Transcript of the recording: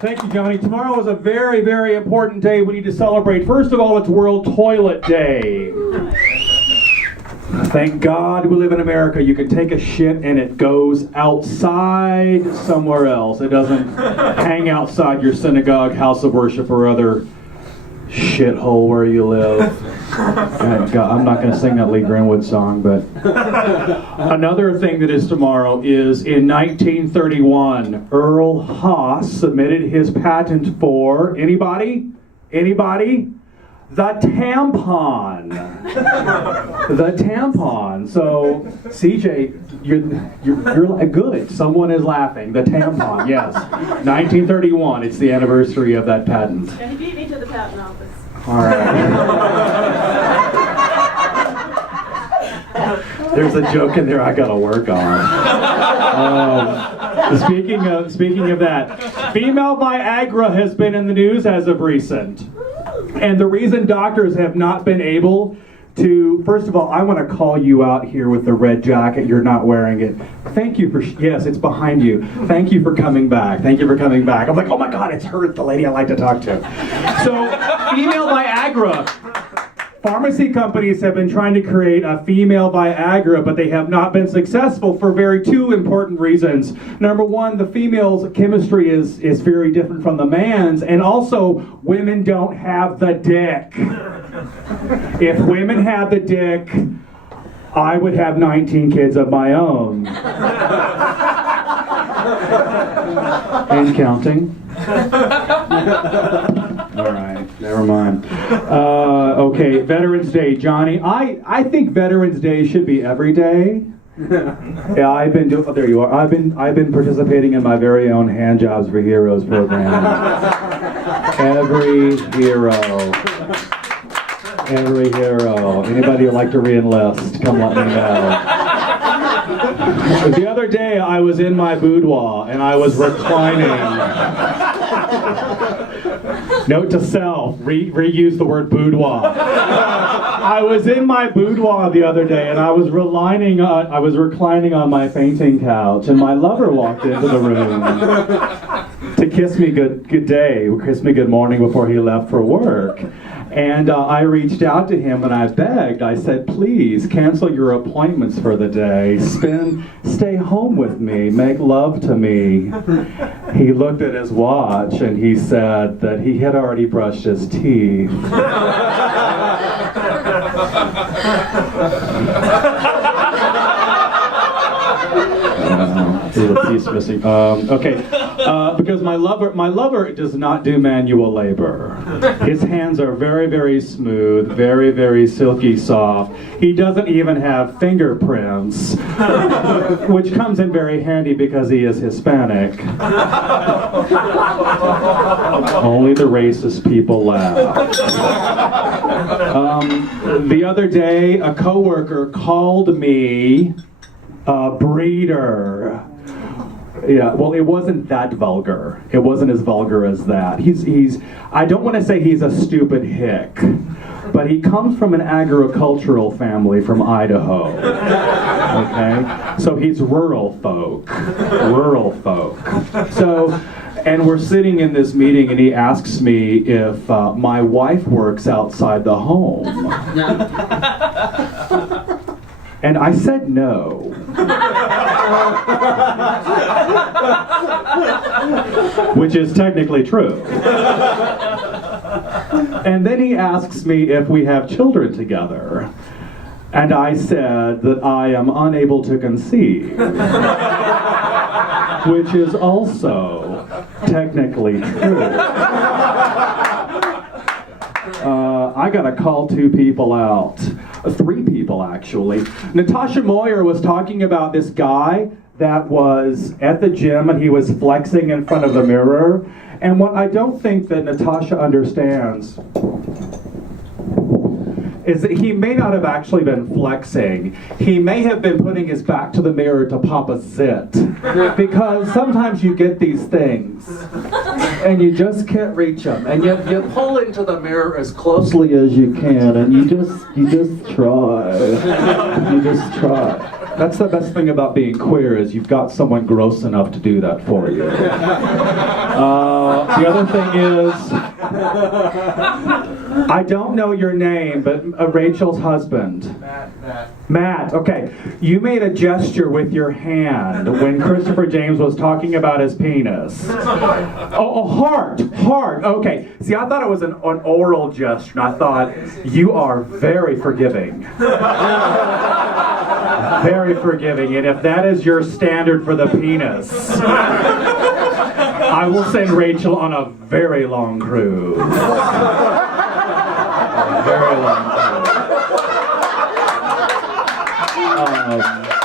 Thank you, Johnny. Tomorrow is a very, very important day we need to celebrate. First of all, it's World Toilet Day. Thank God we live in America. You can take a shit and it goes outside somewhere else. It doesn't hang outside your synagogue, house of worship, or other shithole where you live. God, I'm not going to sing that Lee Greenwood song, but another thing that is tomorrow is in 1931, Earl Haas submitted his patent for, anybody? The tampon. The tampon. So, CJ, you're like, good. Someone is laughing. The tampon, yes. 1931. It's the anniversary of that patent. And he beat me to the patent office. All right. There's a joke in there I gotta work on. Speaking of that, female Viagra has been in the news as of recent. And the reason doctors have not been able to, first of all, I want to call you out here with the red jacket. You're not wearing it. Thank you for, yes, it's behind you. Thank you for coming back. Thank you for coming back. I'm like, oh my God, it's her, the lady I like to talk to. So, female Viagra. Pharmacy companies have been trying to create a female Viagra, but they have not been successful for two important reasons. Number one, the female's chemistry is very different from the man's, and also women don't have the dick. If women had the dick, I would have 19 kids of my own. And counting. All right, never mind. Okay, Veterans Day, Johnny. I think Veterans Day should be every day. Yeah, oh, there you are. I've been participating in my very own Hand Jobs for Heroes program. Every hero. Anybody who'd like to re-enlist, come let me know. The other day, I was in my boudoir and I was reclining. Note to self, reuse the word boudoir. I was in my boudoir the other day and I was reclining on my fainting couch, and my lover walked into the room to kiss me good day, kiss me good morning before he left for work. And I reached out to him and I begged. I said, please cancel your appointments for the day. Stay home with me. Make love to me. He looked at his watch and he said that he had already brushed his teeth. There's a piece missing. Okay, because my lover does not do manual labor. His hands are very, very smooth, very, very silky soft. He doesn't even have fingerprints, which comes in very handy because he is Hispanic. Only the racist people laugh. The other day, a coworker called me a breeder. Yeah, well, it wasn't that vulgar. It wasn't as vulgar as that. I don't want to say he's a stupid hick, but he comes from an agricultural family from Idaho. Okay? So he's rural folk. So, and we're sitting in this meeting and he asks me if my wife works outside the home. And I said no. Which is technically true. And then he asks me if we have children together. And I said that I am unable to conceive. Which is also technically true. I gotta call 2 people out. 3 people, actually. Natasha Moyer was talking about this guy that was at the gym and he was flexing in front of the mirror. And what I don't think that Natasha understands is that he may not have actually been flexing. He may have been putting his back to the mirror to pop a zit. Because sometimes you get these things and you just can't reach them. And you pull into the mirror as closely as you can and you just try. You just try. That's the best thing about being queer is you've got someone gross enough to do that for you. The other thing is, I don't know your name, but Rachel's husband. Matt, okay. You made a gesture with your hand when Christopher James was talking about his penis. Oh, heart, okay. See, I thought it was an oral gesture, and I thought, you are very forgiving. Very forgiving, and if that is your standard for the penis, I will send Rachel on a very long cruise. A very long cruise.